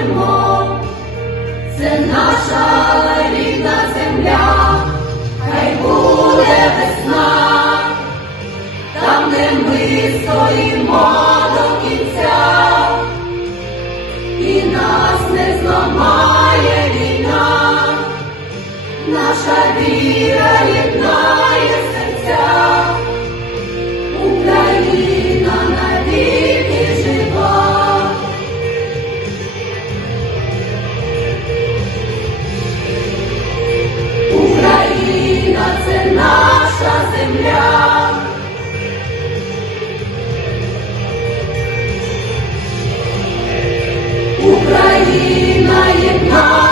переможемо, це наша рідна земля, хай буде весна, там, де ми стоїмо до кінця. І нас не зламає війна, наша віра Україна єдна